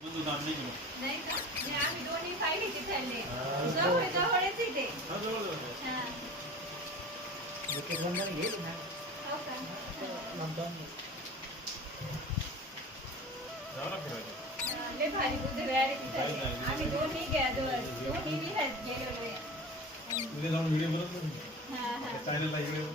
तू दाम नाही केलं. नाही का नाही, आम्ही दोन्ही पाहिजे खेळले हा. जवळ जवळच इथे हा, जवळ जवळ आहे. हा. लंडन घेईल ना हो का लंडन जाऊ ना फिरायला. हा, लय भारी बुद्धी आहे तिथे जाईल, जाईल. आम्ही दोन्ही गे- दो- दोन्ही विहारात गेलेलो आहे. उद्या जाऊन व्हिडिओ बनवतो ना. हा, हा. चॅनलला व्हिडिओ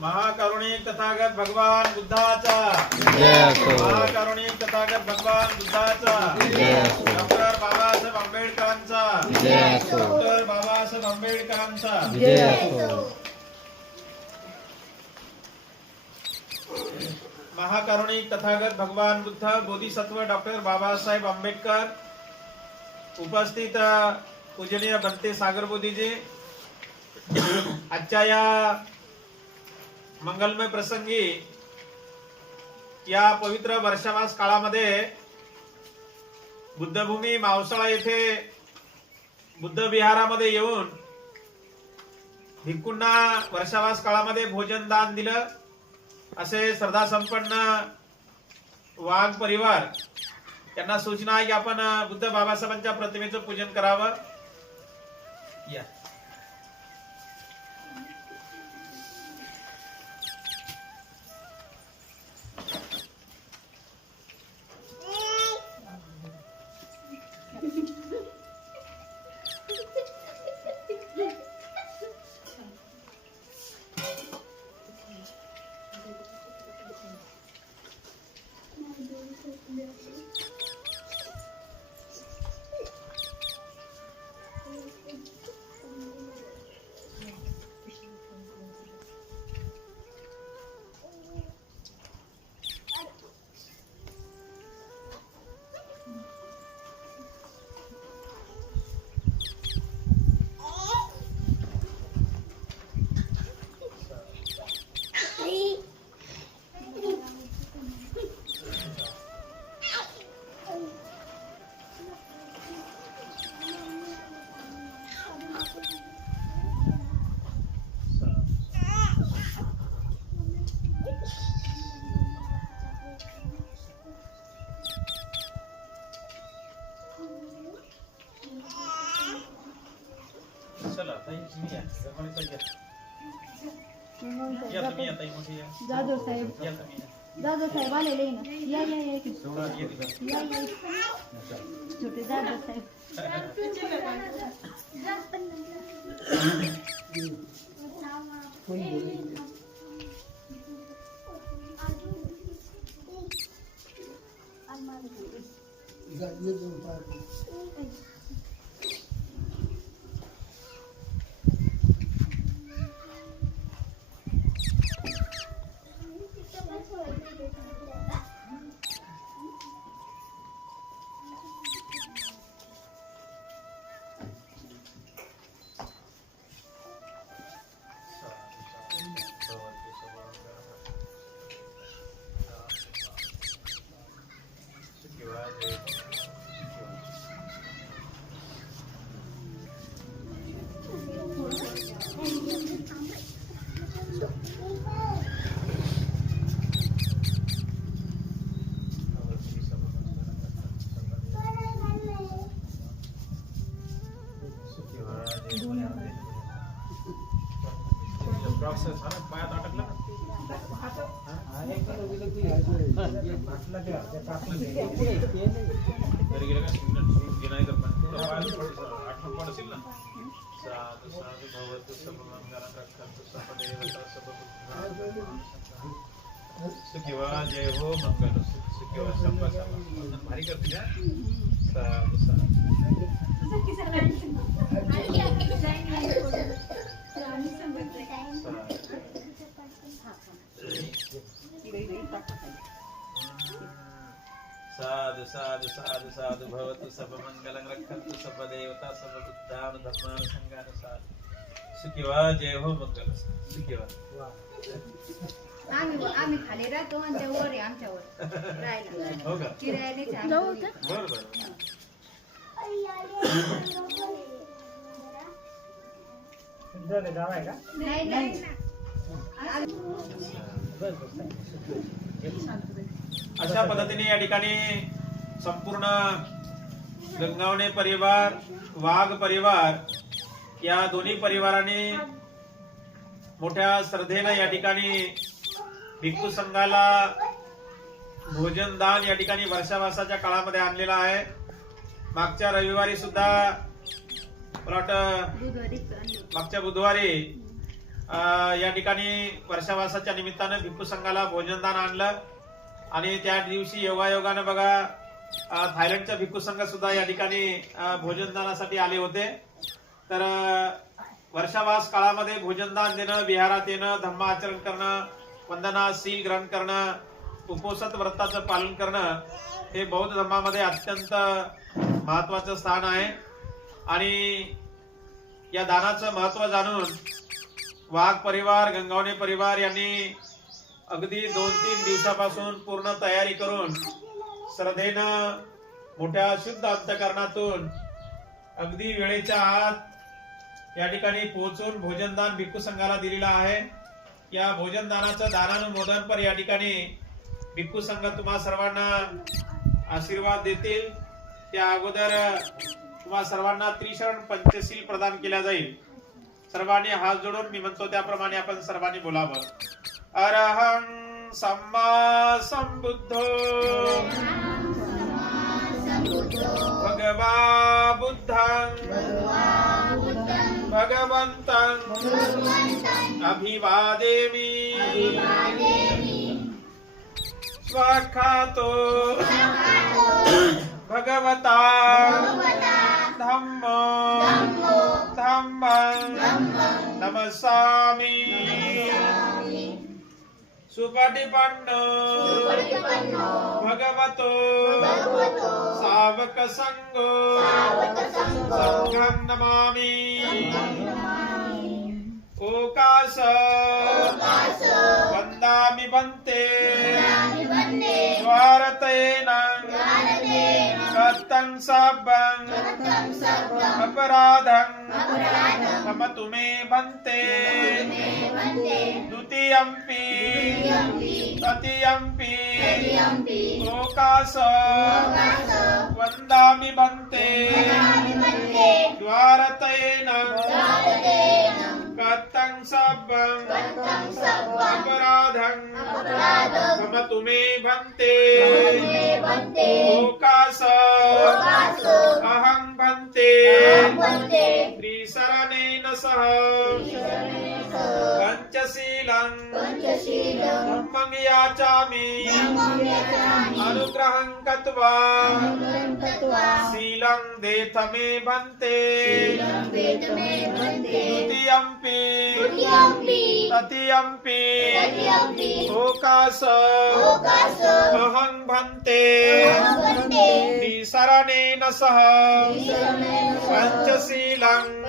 महाकरुणिक तथागत भगवान बुद्धाचा. महाकरुणिक तथागत भगवान बुद्धाचा. डॉक्टर बाबासाहेब आंबेडकरांचा. डॉक्टर बाबासाहेब आंबेडकरांचा. महाकारुणी तथागत भगवान बुद्ध बोधिसत्व डॉक्टर बाबासाहेब आंबेडकर उपस्थित पूजनीय बनते सागर बोधीजी आजच्या या मंगलमय प्रसंगी या पवित्र वर्षावास काळामध्ये बुद्धभूमी मावसाळा येथे बुद्ध विहारामध्ये येऊन भिक्कूंना वर्षावास काळामध्ये भोजन दान दिलं. असे श्रद्धा संपन्न वाघ परिवार त्यांना सूचना आहे की आपण बुद्ध बाबासाहेबांच्या प्रतिमेचं पूजन करावं. या. जाधव साहेब. जाधव साहेब आलेले ना. या या या छोटे जाधव साहेब. Process, सुखिवा जय हो मंगल हो, सुखिवा व्हा, संपा संपा. भारी करते का? साधू साधु साधु साधु साधु भवतु सब मंगलं रक्षन्तु सब देवता सब बुद्धान धर्मान संगान साधु सुखी व्हा जय हो मंगल. सुखी व्हा आम्ही आम्ही खाली राहतो आणि ते वर आहे आमच्यावर. राहायला. हो का? फिरायला जाऊ बर बर नाही नाही. अशा पद्धतीने या ठिकाणी संपूर्ण गंगावणे परिवार वाघ परिवार या दोन्ही परिवाराने मोठ्या श्रद्धेनं या ठिकाणी भिक्खू संघाला भोजन दान या ठिकाणी वर्षावासाच्या काळामध्ये आणलेला आहे. मागच्या रविवारी सुद्धा मला वाटतं मागच्या बुधवारी या ठिकाणी वर्षावासाच्या निमित्तानं भिक्खू संघाला भोजनदान आणलं. आणि त्या दिवशी योगायोगानं बघा थायलंडचा भिक्खू संघ सुद्धा या ठिकाणी भोजनदानासाठी आले होते. तर वर्षावास काळामध्ये भोजनदान देणं विहारात येणं धम्म आचरण करणं वंदना सील ग्रहण करणं उपोषत व्रताचं पालन करणं हे बौद्ध धर्मामध्ये अत्यंत महत्वाचं स्थान आहे. आणि या दानाचं महत्त्व जाणून वाघ परिवार गंगावणे परिवार यांनी अगदी दोन तीन दिवसापासून पूर्ण तयारी करून श्रद्धेनं मोठ्या शुद्ध अंतकरणातून अगदी वेळेच्या आत या ठिकाणी पोहोचून भोजनदान भिक्खू संघाला दिलेला आहे. या भोजनदानाचं दानानुमोदन पर या ठिकाणी भिक्खू संघ तुम्हा सर्वांना आशीर्वाद देतील. त्या अगोदर तुम्हा सर्वांना त्रिशरण पंचशील प्रदान केल्या जाईल. सर्वांनी हात जोडून मी म्हणतो त्याप्रमाणे आपण सर्वांनी बोलावं. अरहं सम्मा संबुद्धो. भगवा बुद्धं. भगवन्तं अभिवादेमि। स्वाखातो भगवता धम्मो धम्मं नमस्सामि। సుపటిపన్నో. భగవతో. సావక సంగో. సంఘం నమామి. ఓకాశ. వందామి వంతే. భారతేన సబ్బం అపరాధం. क्षमतु मे भन्ते। द्वितीयम्पि तृतीयम्पि ओकाश वन्दामि भन्ते। द्वारतेन कत्तं सब्बं अपराधं। क्षमतु मे भन्ते। ओकाश अहं भन्ते। त्रिशरणेन सह। पञ्चशीलं धम्मं याचामि अनुग्रहं कृत्वा शीलं देथ मे भन्ते द्वितीयम्पि तृतीयम्पि। ओकाश अहं भन्ते। त्रिशरणेन सह। पञ्चशीलं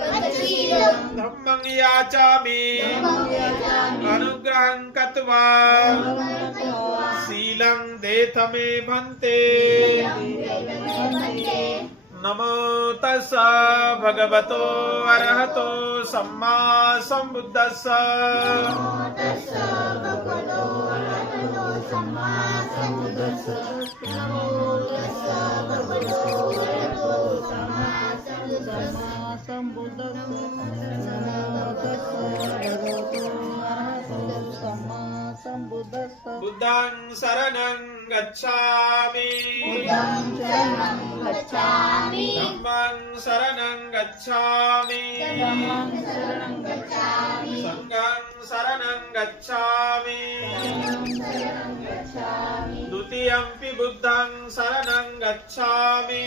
धम्मं याचामि अनुग्रहं कृत्वा शीलं देथ मे भन्ते। नमो तस्स भगवतो अरहतो सम्मा सम्बुद्धस्स बुद्धं शरणं गच्छामि। धम्मं शरणं गच्छामि। सङ्घं शरणं गच्छामि। द्वितीयम्पि बुद्धं शरणं गच्छामि।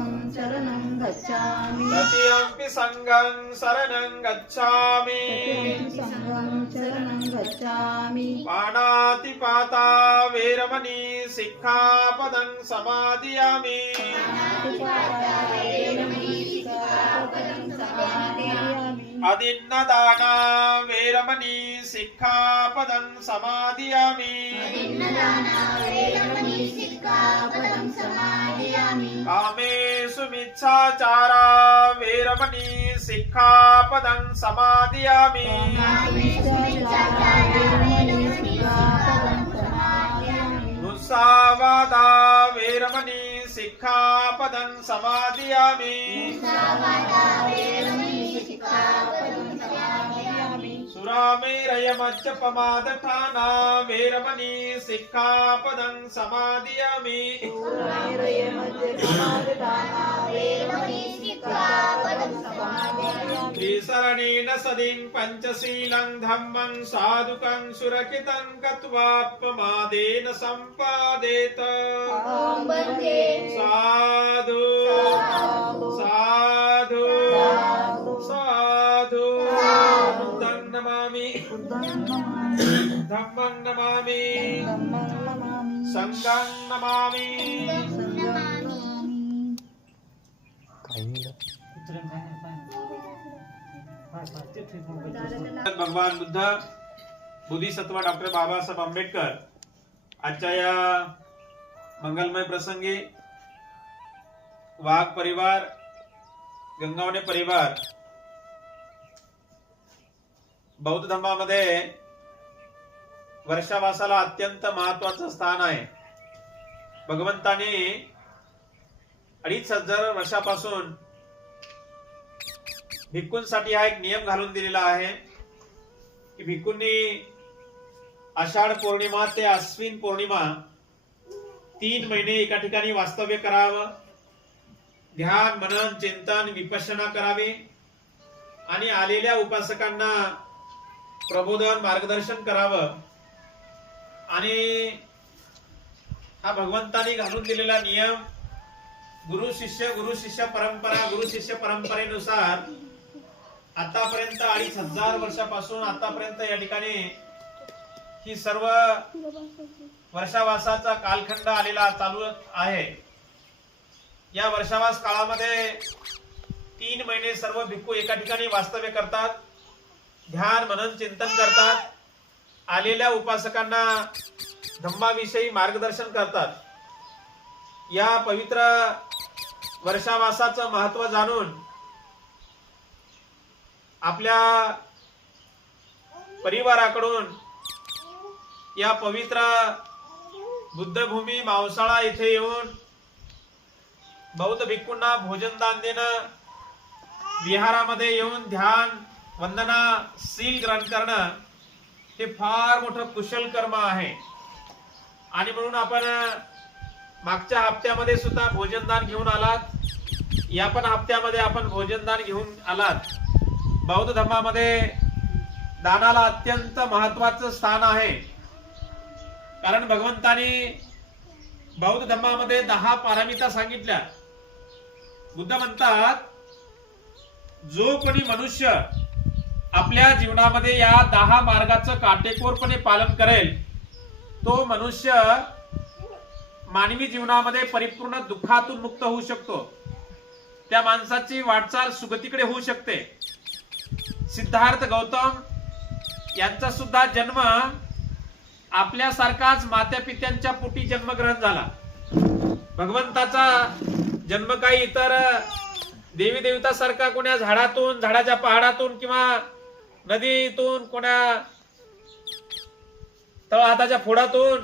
इति धम्मं शरणं गच्छामि। ततियम्पि सङ्गं शरणं गच्छामि। इति सङ्गं शरणं गच्छामि। पाणातिपाता वेरमणि सिक्खापदं समादियामि। अदिन्नदाना वेरमणि सिक्खापदं समादियामि। మిచ్చాచారా వేరమణి సిక్ఖాపదం సమాదియామి ముసావాదా వేరమణి సిక్ఖాపదం సమాదియామి సురామేరయమజ్జపమాదఠానా వేరమణి సిక్ఖాపదం సమాదియామి సురామేరయమజ్జపమాదఠానా त्रिसरणेन सदिं पञ्चशीलं धम्मं साधुकं सुरक्षितं गत्वापमादेन सम्पादेत साधु साधु साधु बुद्धं नमामि धम्मं नमामि संघं नमामि भगवान बुद्ध बुद्धिसत्व डॉक्टर बाबासाहेब आंबेडकर आजच्या या मंगलमय प्रसंगी वाघ परिवार गंगावणे परिवार बौद्ध धर्मामध्ये वर्षावासाला अत्यंत महत्वाचं स्थान आहे. भगवंताने अडीच हजार वर्षापासून भिक्खूंसाठी हा एक नियम घालून दिलेला आहे की भिक्खूंनी आषाढ पौर्णिमा ते अश्विन पौर्णिमा तीन महिने एका ठिकाणी वास्तव्य करावं. ध्यान मनन चिंतन विपश्यना करावी. आणि आलेल्या उपासकांना प्रबोधन मार्गदर्शन करावं. आणि हा भगवंतानी घालून दिलेला नियम गुरु शिष्य गुरु शिष्य परंपरा गुरु शिष्य परंपरेनुसार आतापर्यंत अडीच हजार वर्षापासून आतापर्यंत या ठिकाणी ही सर्व वर्षावासाचा कालखंड आलेला चालू आहे. या वर्षावास काळामध्ये तीन महिने सर्व भिक्खू एका ठिकाणी वास्तव्य करतात ध्यान मनन चिंतन करतात आलेल्या उपासकांना धम्माविषयी मार्गदर्शन करतात. या पवित्र वर्षावासाचं महत्त्व जाणून आपल्या परिवाराकडून या पवित्र बुद्धभूमी मावसाळा येथे येऊन बौद्ध भिक्खूंना भोजनदान देणं विहारामध्ये येऊन ध्यान वंदना सील ग्रहण करणं हे फार मोठं कुशल कर्म आहे. आणि म्हणून आपण मागच्या हप्त्यामध्ये सुद्धा भोजनदान घेऊन आलात. या पण हप्त्यामध्ये आपण भोजनदान घेऊन आलात. बौद्ध धर्मामध्ये दानाला अत्यंत महत्वाचं स्थान आहे. कारण भगवंतानी बौद्ध धर्मामध्ये दहा पारमिता सांगितल्या. बुद्ध म्हणतात जो कोणी मनुष्य आपल्या जीवनामध्ये या दहा मार्गाचं काटेकोरपणे पालन करेल तो मनुष्य मानवी जीवनामध्ये परिपूर्ण दुःखातून मुक्त होऊ शकतो. त्या माणसाची वाटचाल सुगतीकडे होऊ शकते. सिद्धार्थ गौतम यांचा सुद्धा जन्म आपल्यासारखाच मात्या पित्यांच्या पोटी जन्मग्रहण झाला. भगवंताचा जन्म काही इतर देवी देवतासारखा कोण्या झाडातून झाडाच्या पहाडातून किंवा नदीतून कोण्या तळहाताच्या फोडातून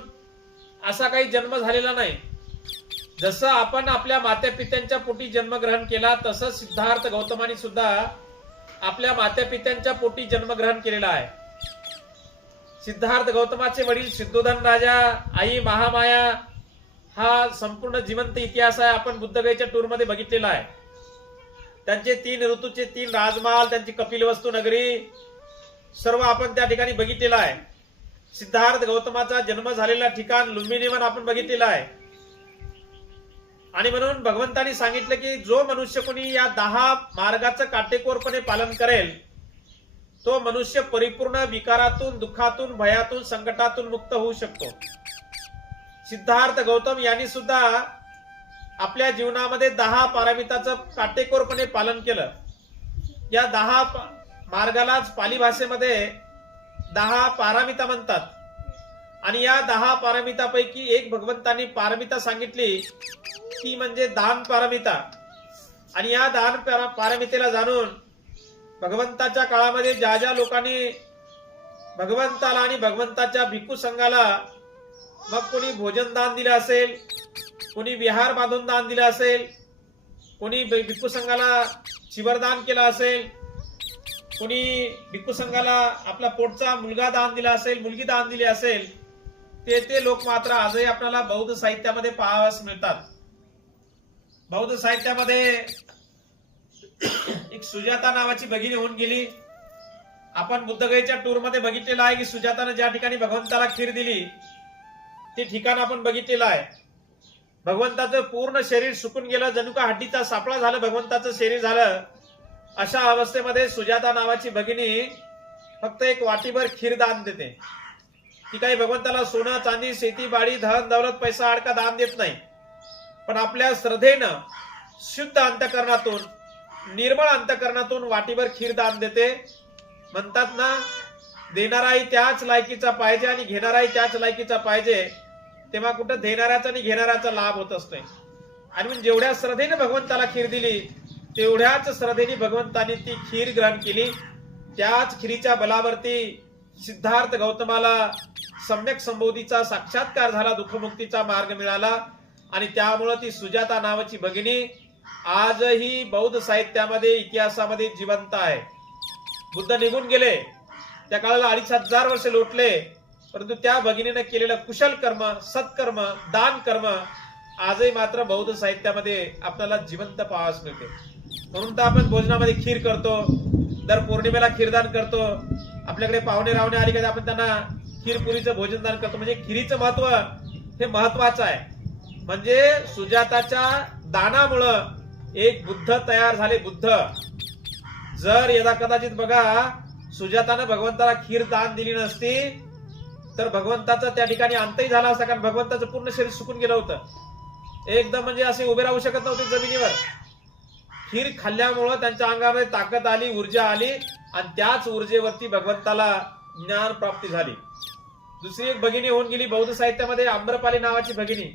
असा काही जन्म झालेला नाही. जसं आपण आपल्या मात्या पित्यांच्या पोटी जन्मग्रहण केला तसं सिद्धार्थ गौतमाने सुद्धा आपल्या मात्या पित्यांच्या पोटी जन्मग्रहण केलेला आहे. सिद्धार्थ गौतमाचे वडील सिद्धोधन राजा आई महामाया हा संपूर्ण जिवंत इतिहास आहे आपण बुद्धगयच्या टूरमध्ये बघितलेला आहे. त्यांचे तीन ऋतूचे तीन राजमहाल त्यांची कपिलवस्तू नगरी सर्व आपण त्या ठिकाणी बघितलेला आहे. सिद्धार्थ गौतमाचा जन्म झालेला ठिकाण लुंबिनीवन आपण बघितलेला आहे. आणि म्हणून भगवंतानी सांगितलं की जो मनुष्य कोणी या दहा मार्गाचं काटेकोरपणे पालन करेल तो मनुष्य परिपूर्ण विकारातून दुःखातून भयातून संकटातून मुक्त होऊ शकतो. सिद्धार्थ गौतम यांनी सुद्धा आपल्या जीवनामध्ये दहा पारामिताचं काटेकोरपणे पालन केलं. या दहा मार्गालाच पाली भाषेमध्ये दहा पारामिता म्हणतात. आणि या दहा पारमितापैकी एक भगवंतांनी पारमिता सांगितली ती म्हणजे दान पारमिता. आणि या दान पारमितेला जाणून भगवंताच्या काळामध्ये ज्या ज्या लोकांनी भगवंताला आणि भगवंताच्या भिक्खू संघाला मग कोणी भोजन दान दिलं असेल कोणी विहार बांधून दान दिलं असेल कोणी भिक्खू संघाला शिवरदान केलं असेल कोणी भिक्खू संघाला आपला पोटचा मुलगा दान दिला असेल मुलगी दान दिली असेल ते ते लोक मात्र आजही आपल्याला बौद्ध साहित्यामध्ये पाहावयास मिळतात. बौद्ध साहित्यामध्ये एक सुजाता नावाची भगिनी होऊन गेली. आपण बुद्धगयीच्या टूरमध्ये बघितलेलं आहे की सुजातानं ज्या ठिकाणी भगवंताला खीर दिली ते ठिकाण आपण बघितलेलं आहे. भगवंताचं पूर्ण शरीर सुकून गेलं जणू का हड्डीचा सापळा झालं भगवंताचं शरीर झालं अशा अवस्थेमध्ये सुजाता नावाची भगिनी फक्त एक वाटीभर खीर दान देते. ती काही भगवंताला सोनं चांदी शेती बाडी धन दौलत पैसा अडका दान देत नाही. पण आपल्या श्रद्धेनं शुद्ध अंतकरणातून निर्मळ अंतकरणातून वाटीभर खीर दान देते. म्हणतात ना देणाराही त्याच लायकीचा पाहिजे आणि घेणाराही त्याच लायकीचा पाहिजे तेव्हा कुठं देणाऱ्याचा आणि घेणाऱ्याचा लाभ होत असतोय. आणि मग जेवढ्या श्रद्धेने भगवंताला खीर दिली तेवढ्याच श्रद्धेने भगवंताने ती खीर ग्रहण केली. त्याच खिरीच्या बलावरती सिद्धार्थ गौतमाला सम्यक संबोधीचा साक्षात्कार झाला दुःखमुक्तीचा मार्ग मिळाला आणि त्यामुळं ती सुजाता नावाची भगिनी आजही बौद्ध साहित्यामध्ये इतिहासामध्ये जिवंत आहे. बुद्ध निघून गेले. त्या काळाला अडीच हजार वर्ष लोटले. परंतु त्या भगिनीनं केलेलं कुशल कर्म सत्कर्म दान कर्म आजही मात्र बौद्ध साहित्यामध्ये आपल्याला जिवंत पाहावयास मिळते. म्हणून तर आपण भोजनामध्ये खीर करतो दर पौर्णिमेला खीरदान करतो. आपल्याकडे पाहुणे रावणे आले का आपण त्यांना खीरपुरीचं भोजनदान करतो. म्हणजे खिरीचं महत्त्व हे महत्वाचं आहे. म्हणजे सुजाताच्या दानामुळं एक बुद्ध तयार झाले बुद्ध. जर यदा कदाचित बघा सुजातानं भगवंताला खीर दान दिली नसती तर भगवंताचा त्या ठिकाणी अंतही झाला असता कारण भगवंताचं पूर्ण शरीर सुकून गेलं होतं. एकदम म्हणजे असे उभे राहू शकत नव्हते जमिनीवर. खीर खाल्ल्यामुळं त्यांच्या अंगामध्ये ताकद आली ऊर्जा आली. आणि त्याच ऊर्जेवरती भगवंताला ज्ञान प्राप्ती झाली. दुसरी एक भगिनी होऊन गेली बौद्ध साहित्यामध्ये आम्रपाली नावाची भगिनी.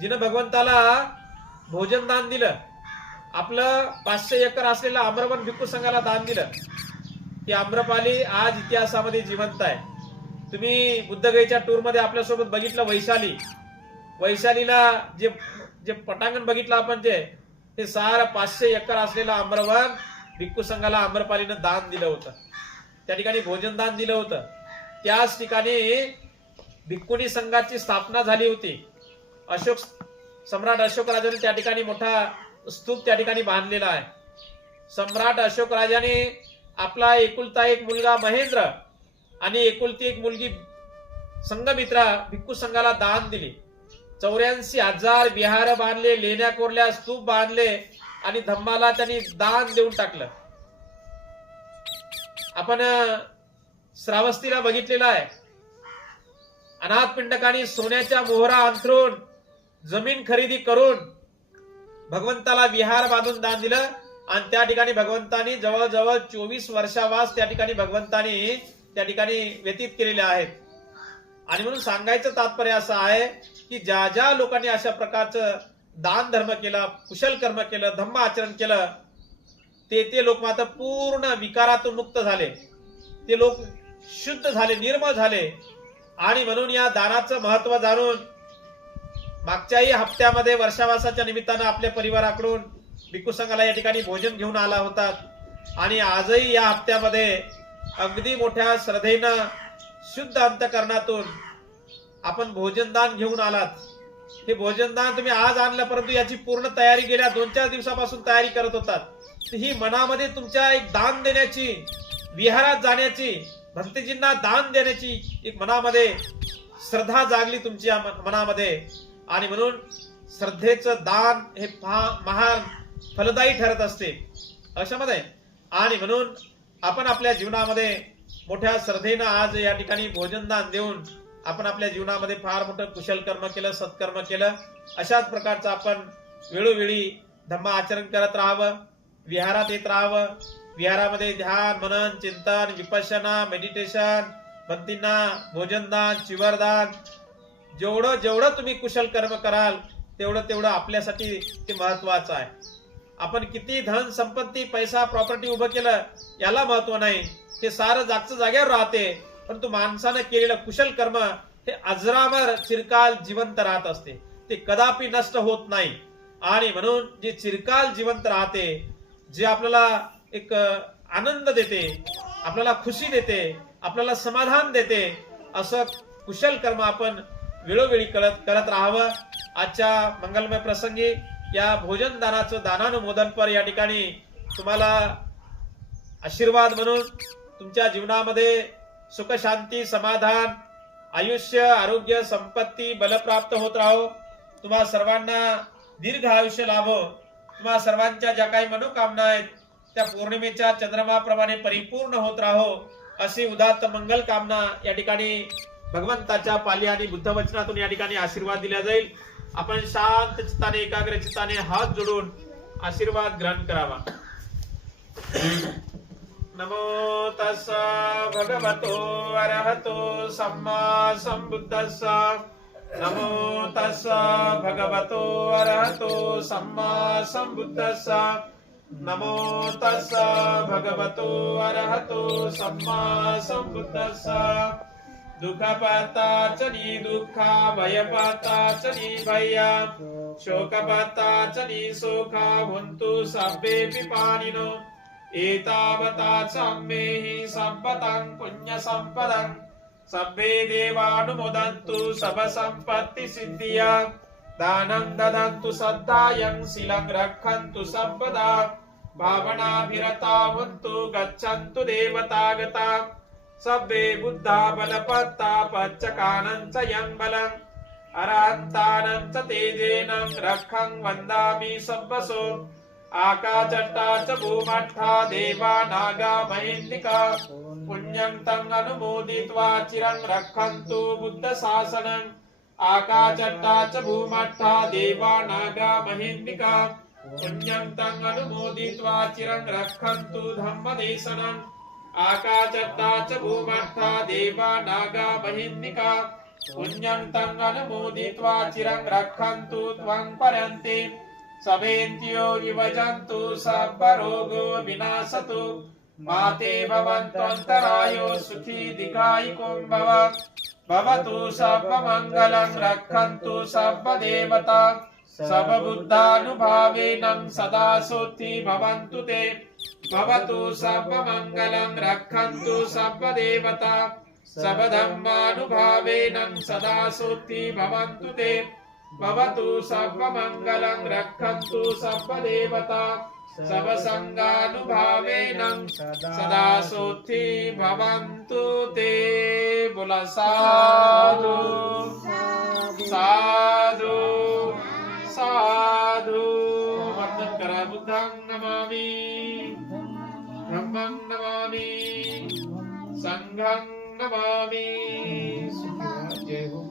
जिनं भगवंताला भोजन दान दिलं आपलं पाचशे एकर असलेलं आम्रवन भिक्खू संघाला दान दिलं. ती आम्रपाली आज इतिहासामध्ये जिवंत आहे. तुम्ही बुद्धगयीच्या टूरमध्ये आपल्यासोबत बघितलं वैशाली. वैशालीला जे जे पटांगण बघितलं आपण जे ते सार पाचशे एकर असलेलं आम्रवन भिक्खू संघाला आम्रपालीनं दान दिलं होतं. त्या ठिकाणी भोजन दान दिलं होतं. त्याच ठिकाणी भिक्खुनी संघाची स्थापना झाली होती. अशोक सम्राट अशोक राजाने त्या ठिकाणी मोठा स्तूप त्या ठिकाणी बांधलेला आहे. सम्राट अशोक राजाने आपला एकुलता एक मुलगा महेंद्र आणि एकुलती एक मुलगी संघमित्रा भिक्खू संघाला दान दिली. चौऱ्याऐंशी हजार विहार बांधले लेण्या कोरल्या स्तूप बांधले आणि धम्माला त्यांनी दान देऊन टाकलं. आपण श्रावस्तीला बघितलेलं आहे. अनाथ पिंडकांनी सोन्याच्या मोहरा अंथरून जमीन खरेदी करून भगवंताला विहार बांधून दान दिलं आणि त्या ठिकाणी भगवंतानी जवळजवळ चोवीस वर्षावास त्या ठिकाणी भगवंतानी त्या ठिकाणी व्यतीत केलेले आहेत. आणि म्हणून सांगायचं तात्पर्य असं आहे की ज्या ज्या लोकांनी अशा प्रकारचं दान धर्म केला कुशल कर्म केलं धम्म आचरण केलं ते ते लोक मात्र पूर्ण विकारातून मुक्त झाले. ते लोक शुद्ध झाले निर्मळ झाले. आणि म्हणून या दानाचं महत्त्व जाणून मागच्याही हप्त्यामध्ये वर्षावासाच्या निमित्तानं आपल्या परिवाराकडून भिकू संघाला या ठिकाणी भोजन घेऊन आला होता. आणि आजही या हप्त्यामध्ये अगदी मोठ्या श्रद्धेनं शुद्ध अंतकरणातून आपण भोजनदान घेऊन आलात. हे भोजनदान तुम्ही आज आणलं परंतु याची पूर्ण तयारी गेल्या दोन चार दिवसापासून तयारी करत होतात. ही मनामध्ये तुमच्या एक दान देण्याची विहारात जाण्याची भक्तीजींना दान देण्याची एक मनामध्ये श्रद्धा जागली तुमची मनामध्ये. आणि म्हणून श्रद्धेचं दान हे महान फलदायी ठरत असते. अशामध्ये आणि म्हणून आपण आपल्या जीवनामध्ये मोठ्या श्रद्धेनं आज या ठिकाणी भोजनदान देऊन आपण आपल्या जीवनामध्ये फार मोठं कुशल कर्म केलं सत्कर्म केलं. अशाच प्रकारचं आपण वेळोवेळी धम्म आचरण करत राहावं विहारात येत राहावं. विहारामध्ये ध्यान मनन चिंतन विपशना मेडिटेशन भक्तींना भोजनदान शिवरदान. जेवढं जेवढं तुम्ही कुशल कर्म कराल तेवढं तेवढं आपल्यासाठी ते महत्वाचं आहे. आपण किती धन संपत्ती पैसा प्रॉपर्टी उभं केलं याला महत्त्व नाही. ते सारं जागचं जागेवर राहते. परंतु माणसानं केलेलं कुशल कर्म हे अजरावर चिरकाल जिवंत राहत असते. ते कदापि नष्ट होत नाही. आणि म्हणून जे चिरकाल जिवंत राहते जे आपल्याला एक आनंद देते आपल्याला खुशी देते आपल्याला समाधान देते असं कुशल कर्म आपण वेळोवेळी करत करत राहावं. आजच्या मंगलमय प्रसंगी या भोजन दानाचं दानानुमोदनपर या ठिकाणी तुम्हाला आशीर्वाद म्हणून तुमच्या जीवनामध्ये सुख शांती समाधान आयुष्य आरोग्य संपत्ती बलप्राप्त होत राहो. तुम्हा सर्वांना दीर्घ आयुष्य लाभो. तुम्हा सर्वांच्या ज्या काही मनोकामना आहेत त्या पौर्णिमेच्या चंद्रमाप्रमाणे परिपूर्ण होत राहो. अशी उदात्त मंगल कामना या ठिकाणी भगवंताच्या पाली आणि बुद्ध वचनातून या ठिकाणी आशीर्वाद दिला जाईल. आपण शांत चित्ताने एकाग्र चित्ताने हात जोडून आशीर्वाद ग्रहण करावा. नमो तस्स भगवतो अरहतो सम्मा संबुद्धस्स नमो तस्स भगवतो अरहतो सम्मा संबुद्धस्स नमो तस्स भगवतो अरहतो सम्मा संबुद्धस्स नि दुःखा भयपाता चरि भयः। शोकपता शोका भुन्तु सर्वेऽपि पाणिनो। एतावता सम्मेहि सम्पदं पुण्यसम्पदं। सभ्ये देवानुमोदन्तु सबसम्पत्तिसिद्धिया दानं ददन्तु सद्दायं शिलं रक्षन्तु सम्पदा। भावनाभिरता वन्तु गच्छन्तु देवतागता। सभ्ये बुद्धा बलपत्ता पच्चकानं च यं बलम् अरान्तानं च तेजेन रक्षं वन्दामि सब्बसो आकाचट्टा च भूमट्टा देवा नागा महेन्दिका पुण्यं तं अनुमोदित्वा चिरं रक्षन्तु बुद्धशासनम् आकाचट्टा च भूमट्टा देवा नागा महेन्दिका पुण्यं तं अनुमोदित्वा चिरं रक्षन्तु धम्मदेशनम् आकाचट्टा च भूमट्टा देवा नागा महेन्दिका पुण्यं तं अनुमोदित्वा चिरं रक्षन्तु त्वं परन्ति सभेन्त्यो विभजन्तु सर्वरोगो विनाशतु माते भवन्त्वन्तरायो सुखी दीर्घायुको भव भवतु सर्वमङ्गलं रक्षन्तु सर्वदेवता सर्वबुद्धानुभावेन सदा सोत्थि भवन्तु ते भवतु सर्वमङ्गलं रक्षन्तु सर्वदेवता सर्वधर्मानुभावेन सदा सोत्थि भवन्तु ते भवतु सर्वमङ्गलं रक्षन्तु सर्वदेवता सर्वसङ्गानुभावेन सदा सोत्थि भवन्तु ते। बोला साधु। साधु। साधु। वंदन करा बुद्धं नमामि। धम्मं नमामि। संघं नमामि। जय